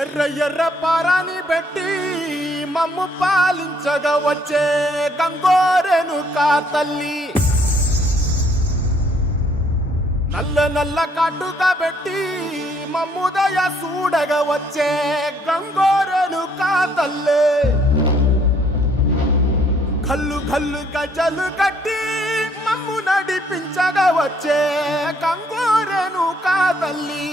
ఎర్ర ఎర్ర పారాని పెట్టి మమ్ము పాలించగా వచ్చే గంగోరెను కా తల్లి, నల్ల నల్ల కాటుగా పెట్టి మమ్ముదయ చూడగా వచ్చే గంగోరెను కా తల్లి, కల్లు కల్లు గజలు కట్టి మమ్ము నడిపించగా వచ్చే గంగోరెను కా తల్లి.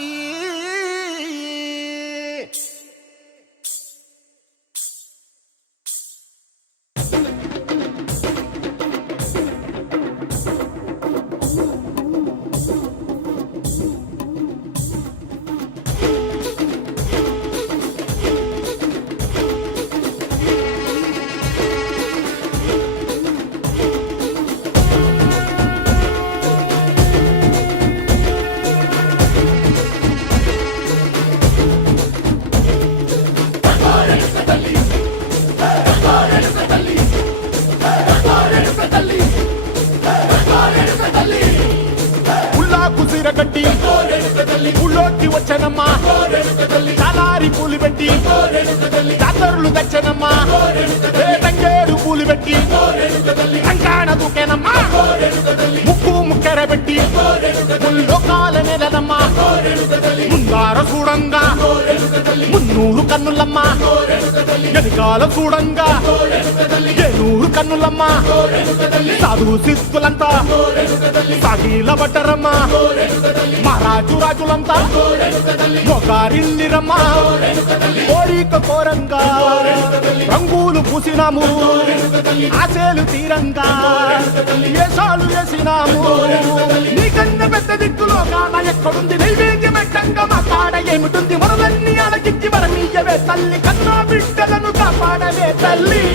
కట్టి ఊళ్ళోకి వచ్చనమ్మా, చాలారి పూలు పెట్టి జాతరులు తెచ్చనమ్మా, తంగేడు పూలు పెట్టి కంకాణ దూకేనమ్మా, ముక్కు ముక్కెర పెట్టి ముల్లోకాల నెలనమ్మా, ముందార చూడంగా మున్నూరు కన్నులమ్మా, వెనుకాల చూడంగా ఏనూరు కన్నులమ్మా, సాధు సిద్ధులంతా సాగిల పట్టరమ్మా, మహారాజు రాజులంతా మొగారిల్లిరమ్మా, కోరిక కోరంగా రంగులు పూసినాము, ఆశలు తీరంగా వేషాలు వేసినాము, నీకన్నా పెద్ద దిక్కులో కాన ఎక్కడుంది నైవేద్యం ఎట్టంగా మా కాడ ఏమిటుంది, మనలన్నీ అడగిచ్చి వరమీయవే తల్లి, కన్నా బిడ్డలను కాపాడవే తల్లి.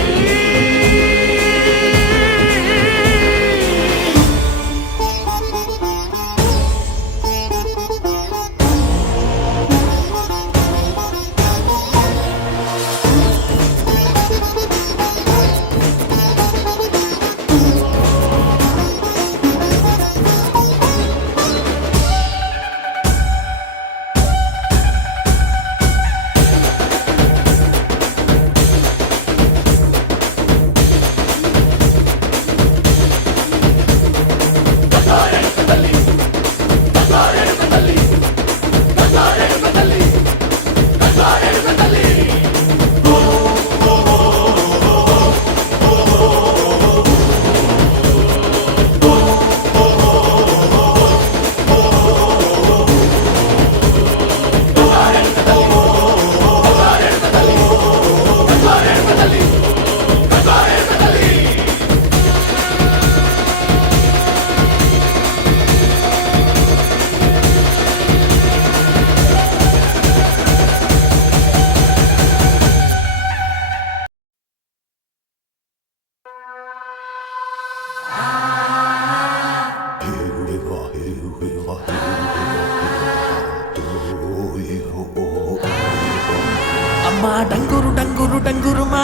అమ్మా డంగురు డంగురు డంగురుమా,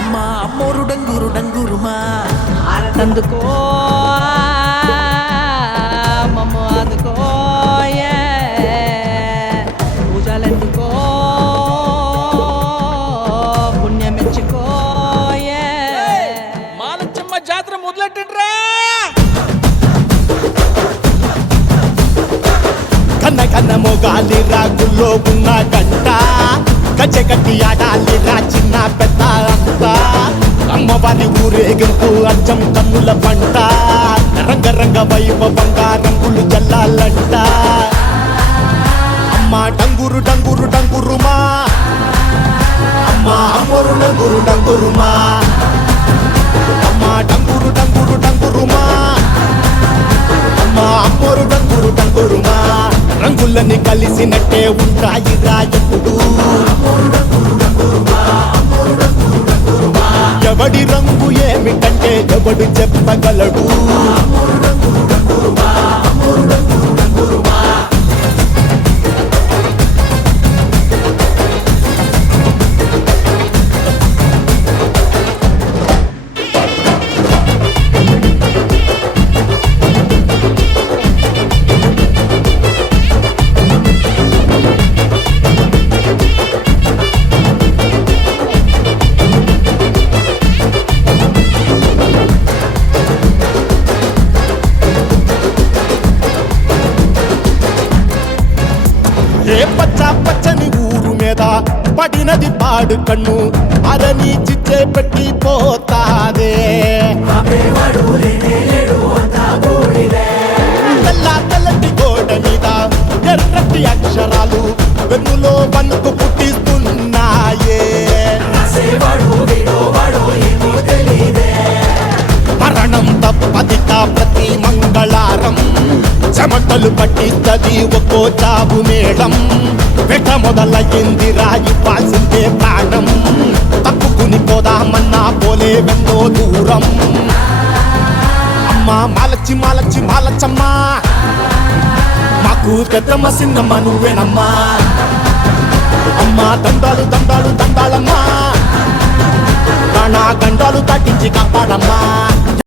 అమ్మా అమ్మోరు డంగురు డంగురుమా, ఆనందుకో మమ్మ అందుకో పూజలెందుకో పుణ్యమెచ్చుకో మాలచ్చమ్మ జాతర మొదలెట్టండ్రా. కన్న కన్న మొగాలి రాగుల్లో ఉన్న గంట, గచ్చగట్టి ఆడాలి రా చిన్న పెద్ద అంతా, అమ్మవారి ఊరేగింపు అచ్చం కన్నుల పంట, రంగరంగ వైభవంగా రంగులు జల్లాలంట, అమ్మా డంగురు డంగురు డంగురుమా, అమ్మా అమ్మోరు డంగురు డంగురుమా, అమ్మా డంగురు డంగురు డంగురుమా, అమ్మా అమ్మోరు డంగురు డంగురుమా, రంగులని కలిసినట్టే ఉంటాయి రాజపుడు, ఎవడి రంగు ఏమిటంటే ఎవడు చెప్పగలడు. ఏ పచ్చ పచ్చని ఊరు మీద పడినది పాడు కన్ను అరని చిచ్చే పెట్టి పోతాదే తెల్ల తెల్లటి గోడ మీద ఎర్రటి అక్షరాలు వెన్నులో వన్నుకు పుట్టిస్తున్నాయే మరణం తప్పదిక ప్రతి మంగళారం చెమటలు పట్టిస్తది ఒక్కో చావు మేళం వెట మొదలయ్యింది రాయివ్వాల్సిందే ప్రాణం తప్పుకుని పోదామన్నా పోలే వెన్నో దూరం అమ్మా మాలచ్చి మాలచ్చి మాలచ్చమ్మా మాకు పెద్దమ్మ సిన్నమ్మ నువ్వేనమ్మా అమ్మా దండాలు దండాలు దండాలమ్మా ప్రాణ గండాలు దాటించి కాపాడమ్మా